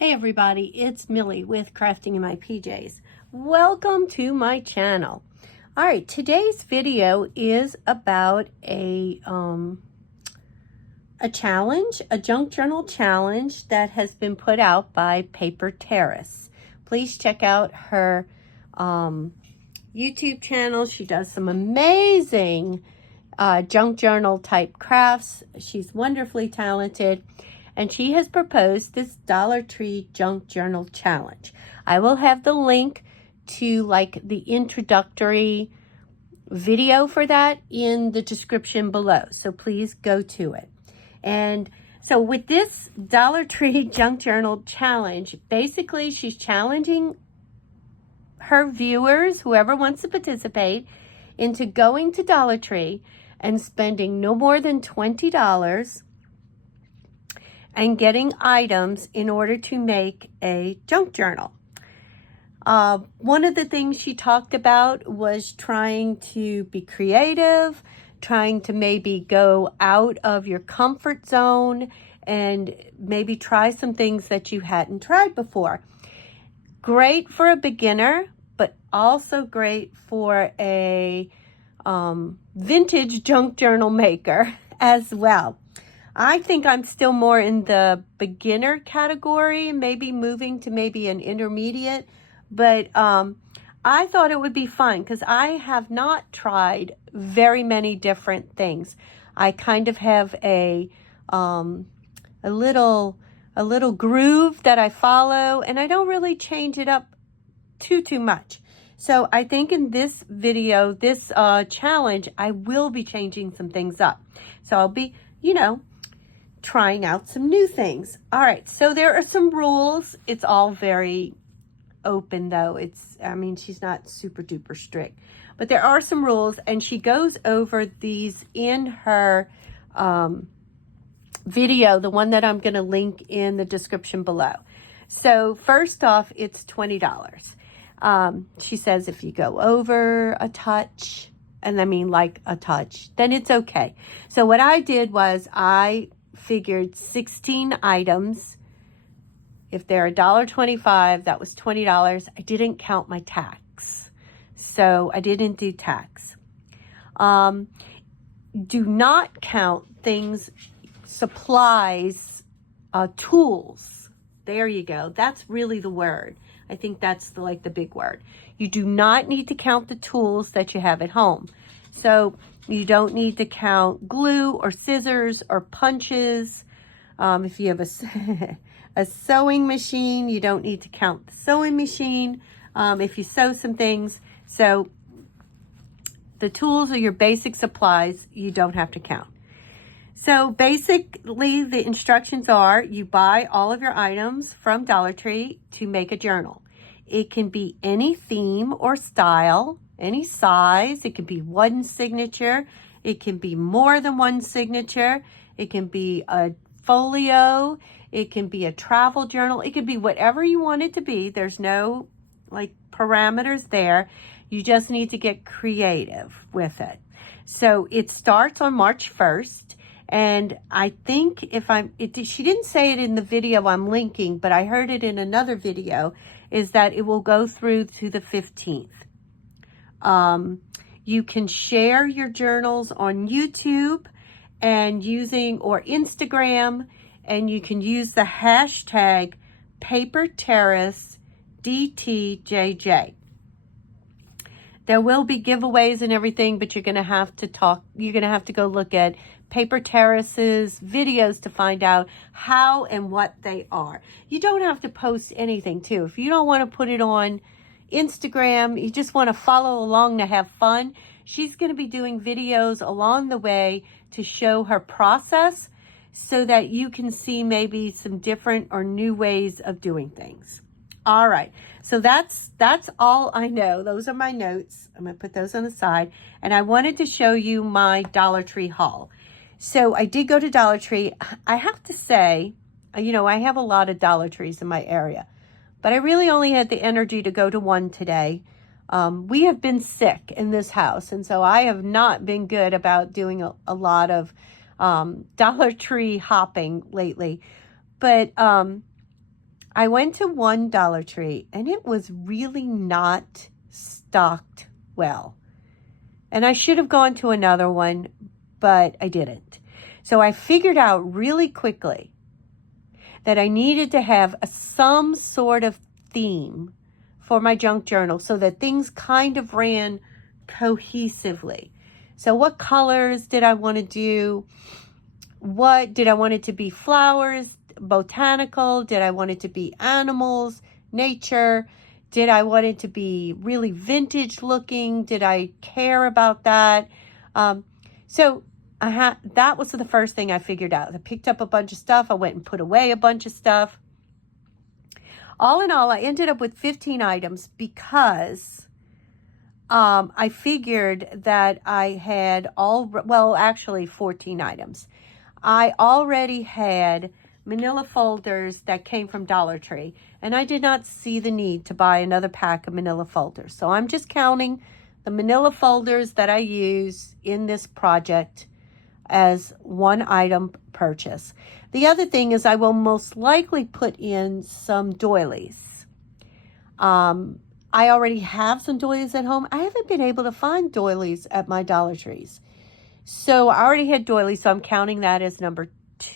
Hey everybody, it's Millie with Crafting in My PJs. Welcome to my channel. All right, today's video is about a challenge, a junk journal challenge that has been put out by Terrace. Please check out her YouTube channel. She does some amazing junk journal type crafts. She's wonderfully talented. And she has proposed this Dollar Tree Junk Journal Challenge. I will have the link to the introductory video for that in the description below. So please go to it. And so with this Dollar Tree Junk Journal Challenge, basically she's challenging her viewers, whoever wants to participate, into going to Dollar Tree and spending no more than $20 and getting items in order to make a junk journal. One of the things she talked about was trying to be creative, trying to maybe go out of your comfort zone and maybe try some things that you hadn't tried before. Great for a beginner, but also great for a vintage junk journal maker as well. I think I'm still more in the beginner category, maybe moving to maybe an intermediate, but I thought it would be fun because I have not tried very many different things. I kind of have a little groove that I follow, and I don't really change it up too much. So I think in this video, this challenge, I will be changing some things up. So I'll be, trying out some new things. All right, so there are some rules. It's all very open though. She's not super duper strict, but there are some rules, and she goes over these in her video, the one that I'm going to link in the description below. So first off, it's $20. She says if you go over a touch, and a touch, then it's okay. So what I did was I figured 16 items. If they're $1.25, that was $20. I didn't count my tax, so I didn't do tax. Do not count things, supplies, tools. There you go. That's really the word. I think that's the big word. You do not need to count the tools that you have at home. So you don't need to count glue or scissors or punches. If you have a sewing machine, you don't need to count the sewing machine if you sew some things. So the tools are your basic supplies. You don't have to count. So basically the instructions are you buy all of your items from Dollar Tree to make a journal. It can be any theme or style, any size. It can be one signature. It can be more than one signature. It can be a folio. It can be a travel journal. It can be whatever you want it to be. There's no parameters there. You just need to get creative with it. So it starts on March 1st. And I think she didn't say it in the video I'm linking, but I heard it in another video, is that it will go through to the 15th. You can share your journals on YouTube or Instagram, and you can use the hashtag #PaperTerraceDTJJ. There will be giveaways and everything, but you're going to have to go look at Paper Terrace's videos to find out how and what they are. You don't have to post anything too. If you don't want to put it on Instagram, you just want to follow along to have fun, she's going to be doing videos along the way to show her process so that you can see maybe some different or new ways of doing things. All right, so that's all I know. Those are my notes. I'm going to put those on the side, and I wanted to show you my Dollar Tree haul. So I did go to Dollar Tree. I have to say, I have a lot of Dollar Trees in my area, but I really only had the energy to go to one today. We have been sick in this house, and so I have not been good about doing a lot of Dollar Tree hopping lately. But I went to one Dollar Tree and it was really not stocked well. And I should have gone to another one, but I didn't. So I figured out really quickly that I needed to have some sort of theme for my junk journal so that things kind of ran cohesively. So what colors did I want to do? What did I want it to be? Flowers, botanical? Did I want it to be animals, nature? Did I want it to be really vintage looking? Did I care about that? So that was the first thing I figured out. I picked up a bunch of stuff. I went and put away a bunch of stuff. All in all, I ended up with 15 items because I figured that I had actually 14 items. I already had manila folders that came from Dollar Tree, and I did not see the need to buy another pack of manila folders. So I'm just counting the manila folders that I use in this project as one item purchase. The other thing is I will most likely put in some doilies. I already have some doilies at home. I haven't been able to find doilies at my Dollar Trees. So I already had doilies, so I'm counting that as number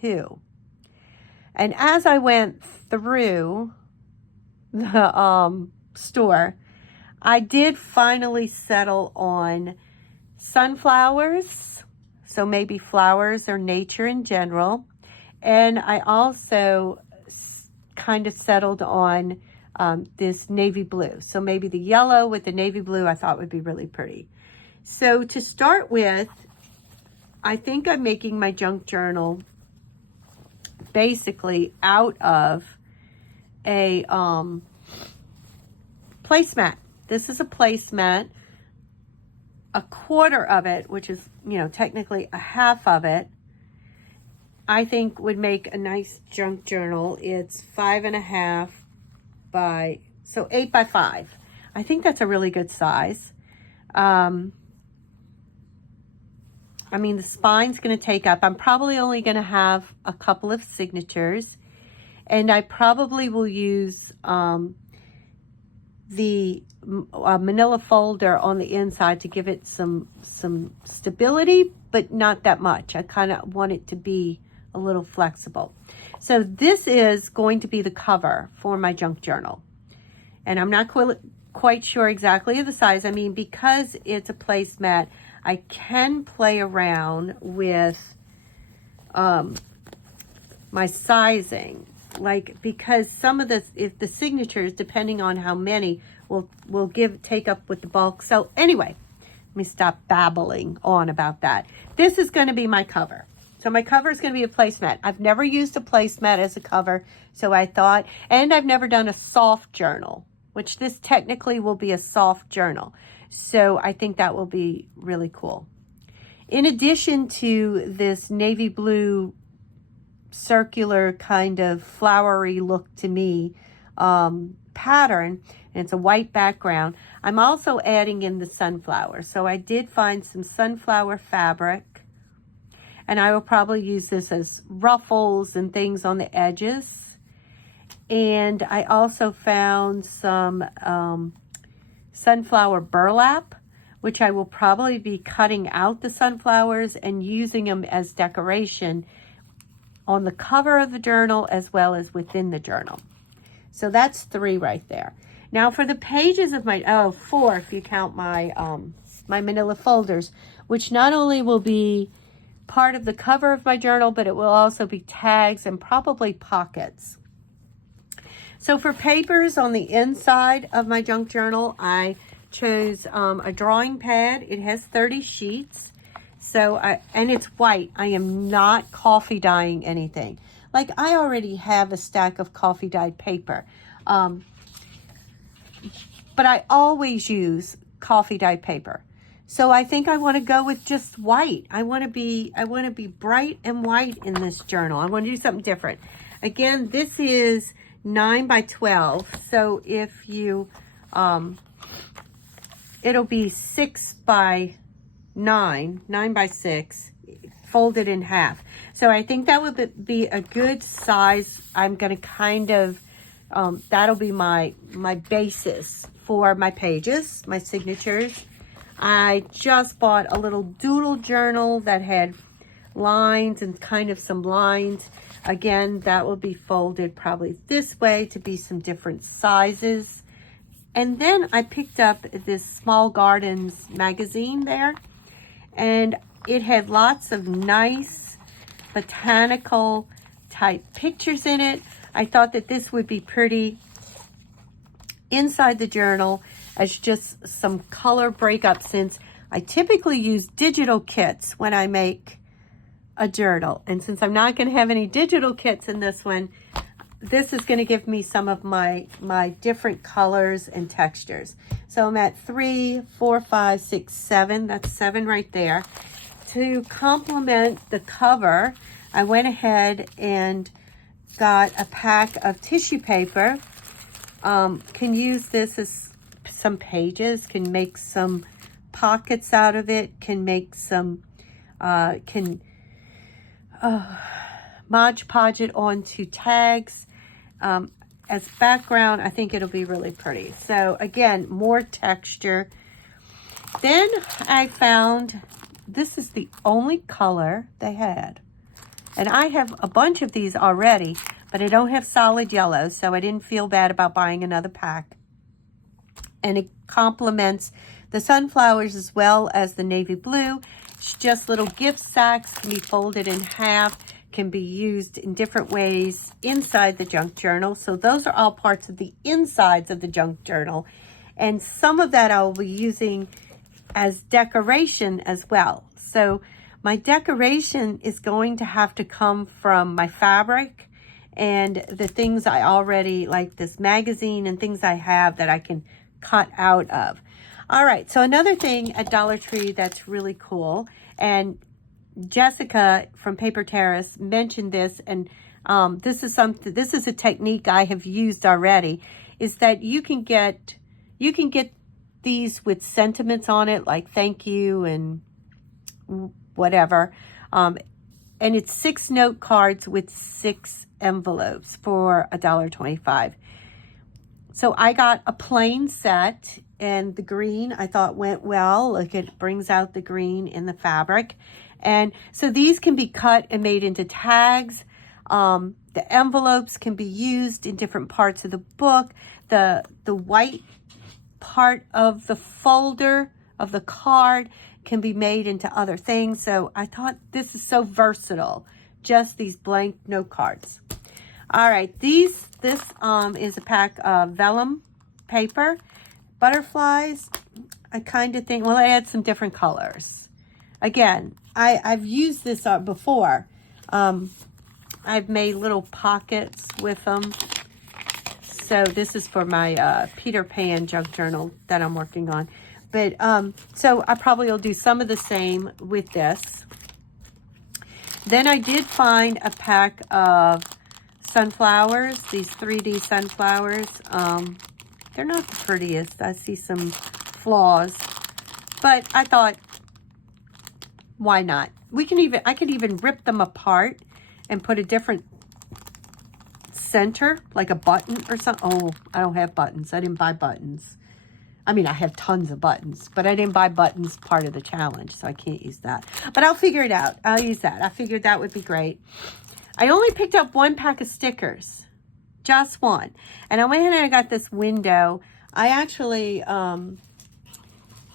2. And as I went through the store, I did finally settle on sunflowers. So maybe flowers or nature in general. And I also kind of settled on this navy blue. So maybe the yellow with the navy blue I thought would be really pretty. So to start with, I think I'm making my junk journal basically out of a placemat. This is a placemat. A quarter of it, which is, technically a half of it, I think would make a nice junk journal. It's 5.5 by, so 8 by 5. I think that's a really good size. The spine's going to take up. I'm probably only going to have a couple of signatures, and I probably will use the manila folder on the inside to give it some stability, but not that much. I kind of want it to be a little flexible. So this is going to be the cover for my junk journal. And I'm not quite sure exactly the size. Because it's a placemat, I can play around with my sizing. Because some of if the signatures, depending on how many, will take up with the bulk. So anyway, let me stop babbling on about that. This is going to be my cover. So my cover is going to be a placemat. I've never used a placemat as a cover, so I thought, and I've never done a soft journal, which this technically will be a soft journal. So I think that will be really cool. In addition to this navy blue circular kind of flowery look to me pattern, and it's a white background, I'm also adding in the sunflower. So I did find some sunflower fabric, and I will probably use this as ruffles and things on the edges. And I also found some sunflower burlap, which I will probably be cutting out the sunflowers and using them as decoration on the cover of the journal as well as within the journal. So that's 3 right there. Now for the pages of my, 4 if you count my my manila folders, which not only will be part of the cover of my journal, but it will also be tags and probably pockets. So for papers on the inside of my junk journal, I chose a drawing pad. It has 30 sheets. And it's white. I am not coffee dyeing anything. I already have a stack of coffee dyed paper. But I always use coffee dyed paper. So I think I want to go with just white. I want to be bright and white in this journal. I want to do something different. Again, this is 9 by 12. So if you, it'll be 6 by 9 by 6, folded in half. So I think that would be a good size. I'm going to kind of That'll be my basis for my pages, my signatures. I just bought a little doodle journal that had lines and kind of some lines. Again, that will be folded probably this way to be some different sizes. And then I picked up this Small Gardens magazine there, and it had lots of nice botanical type pictures in it. I thought that this would be pretty inside the journal as just some color breakup, since I typically use digital kits when I make a journal. And since I'm not going to have any digital kits in this one, this is going to give me some of my different colors and textures. So I'm at 3, 4, 5, 6, 7. That's 7 right there. To complement the cover, I went ahead and got a pack of tissue paper. Can use this as some pages, can make some pockets out of it, can make some, Mod Podge it onto tags. As background, I think it'll be really pretty. So again, more texture. Then I found, this is the only color they had. And I have a bunch of these already, but I don't have solid yellow, so I didn't feel bad about buying another pack. And it complements the sunflowers as well as the navy blue. It's just little gift sacks, can be folded in half, can be used in different ways inside the junk journal. So those are all parts of the insides of the junk journal. And some of that I'll be using as decoration as well. So my decoration is going to have to come from my fabric and the things I already, like this magazine and things I have that I can cut out of. All right, so another thing at Dollar Tree that's really cool, and Jessica from Paper Terrace mentioned this, and this is a technique I have used already, is that you can get these with sentiments on it, like thank you and whatever. And it's 6 note cards with 6 envelopes for $1.25. So I got a plain set, and the green I thought went well. Like, it brings out the green in the fabric. And so these can be cut and made into tags. The envelopes can be used in different parts of the book. The white part of the folder of the card can be made into other things. So I thought this is so versatile, just these blank note cards. All right, this is a pack of vellum paper, butterflies. I kind of think, well, I had some different colors. Again, I've used this before. I've made little pockets with them. So this is for my Peter Pan junk journal that I'm working on. But so I probably will do some of the same with this. Then I did find a pack of sunflowers, these 3D sunflowers. They're not the prettiest. I see some flaws, but I thought, why not? I could even rip them apart and put a different center, like a button or something. Oh, I don't have buttons. I didn't buy buttons. I mean, I have tons of buttons, but I didn't buy buttons part of the challenge, so I can't use that. But I'll figure it out. I'll use that. I figured that would be great. I only picked up 1 pack of stickers, just 1. And I went ahead and I got this window. I actually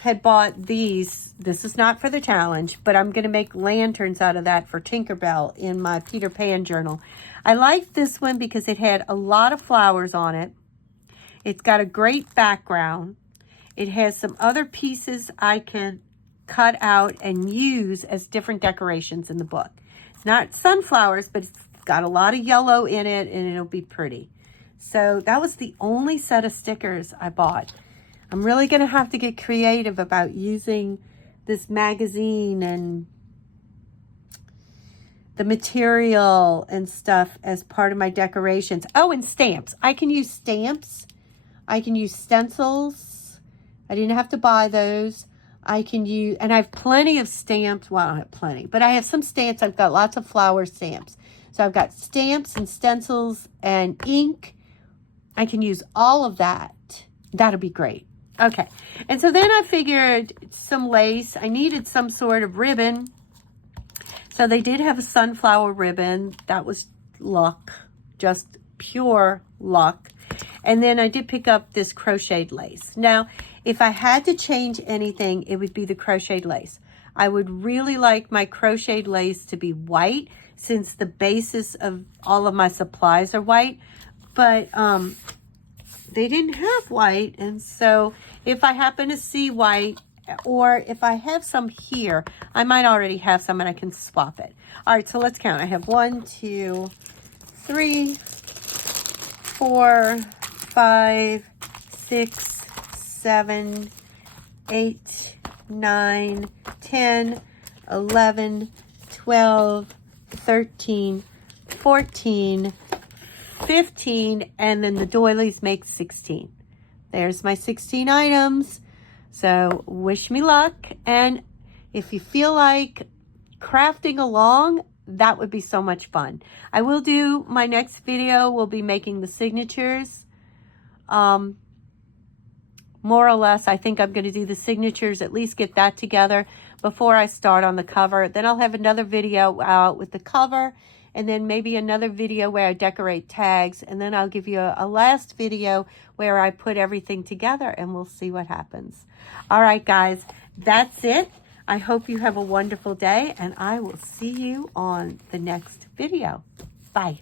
had bought these. This is not for the challenge, but I'm going to make lanterns out of that for Tinkerbell in my Peter Pan journal. I liked this one because it had a lot of flowers on it. It's got a great background. It has some other pieces I can cut out and use as different decorations in the book. It's not sunflowers, but it's got a lot of yellow in it, and it'll be pretty. So that was the only set of stickers I bought. I'm really going to have to get creative about using this magazine and the material and stuff as part of my decorations. Oh, and stamps. I can use stamps. I can use stencils. I didn't have to buy those. I can use, and I have plenty of stamps. Well, I don't have plenty, but I have some stamps. I've got lots of flower stamps. So I've got stamps and stencils and ink I can use all of that. That'll be great. Okay, and so then I figured some lace. I needed some sort of ribbon. So they did have a sunflower ribbon. That was luck, just pure luck. And then I did pick up this crocheted lace. Now, if I had to change anything, it would be the crocheted lace. I would really like my crocheted lace to be white, since the basis of all of my supplies are white. But they didn't have white, and so if I happen to see white, or if I have some here, I might already have some and I can swap it. All right, so let's count. I have 1, 2, 3, 4, 5, 6, 7, 8, 9, 10, 11, 12, 13, 14, 15, and then the doilies make 16. There's my 16 items. So wish me luck. And if you feel like crafting along, that would be so much fun. I will do my next video. We'll be making the signatures. More or less, I think I'm going to do the signatures, at least get that together before I start on the cover. Then I'll have another video out with the cover, and then maybe another video where I decorate tags, and then I'll give you a last video where I put everything together, and we'll see what happens. All right, guys, that's it. I hope you have a wonderful day, and I will see you on the next video. Bye.